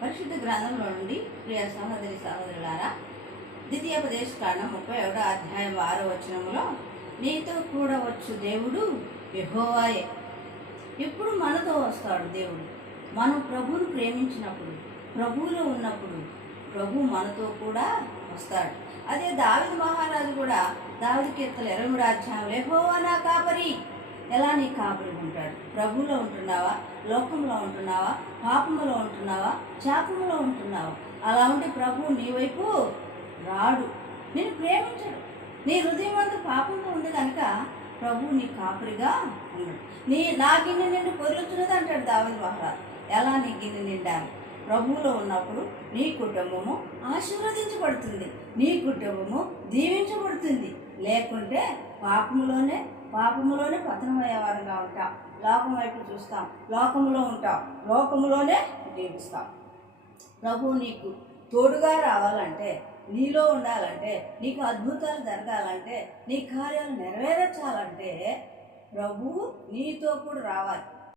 పరిశుద్ధ గ్రంథంలో నుండి ప్రియ సహోదరి సహోదరులారా, ద్వితీయోపదేశకాండం 31వ అధ్యాయం 6వ వచనములో, నీతో కూడా వచ్చు దేవుడు యెహోవాయే. ఇప్పుడు మనతో వస్తాడు దేవుడు. మనం ప్రభువును ప్రేమించినప్పుడు, ప్రభువులో ఉన్నప్పుడు ప్రభు మనతో కూడా వస్తాడు. అదే దావీదు మహారాజు కూడా దావీదు కీర్తనలు 23వ అధ్యాయం, యెహోవా నా కాపరి. ఎలా నీ కాపరి ఉంటాడు? ప్రభువులో ఉంటున్నావా? లోకంలో ఉంటున్నావా? పాపములో ఉంటున్నావా? శాపములో ఉంటున్నావా? అలా ఉంటే ప్రభువు నీ వైపు రాడు, నేను ప్రేమించడు. నీ హృదయం అంతా పాపంలో ఉంది కనుక ప్రభువు నీ కాపరిగా ఉండడు. నా గిన్నె నిండి పొరులుతున్నది అంటాడు దావీదు మహారాజు. ఎలా నీ గిన్నె నిండాలి? ప్రభువులో ఉన్నప్పుడు నీ కుటుంబము ఆశీర్వదించబడుతుంది, నీ కుటుంబము దీవించబడుతుంది. లేకుంటే పాపములోనే పతనమయ్యేవారుగా ఉంటాం. లోకం వైపు చూస్తాం, లోకములో ఉంటాం, లోకములోనే జీవిస్తాం. ప్రభువు నీకు తోడుగా రావాలంటే, నీలో ఉండాలంటే, నీకు అద్భుతాలు జరగాలంటే, నీ కార్యాలు నెరవేర్చాలంటే ప్రభువు నీతో కూడా రావాలి.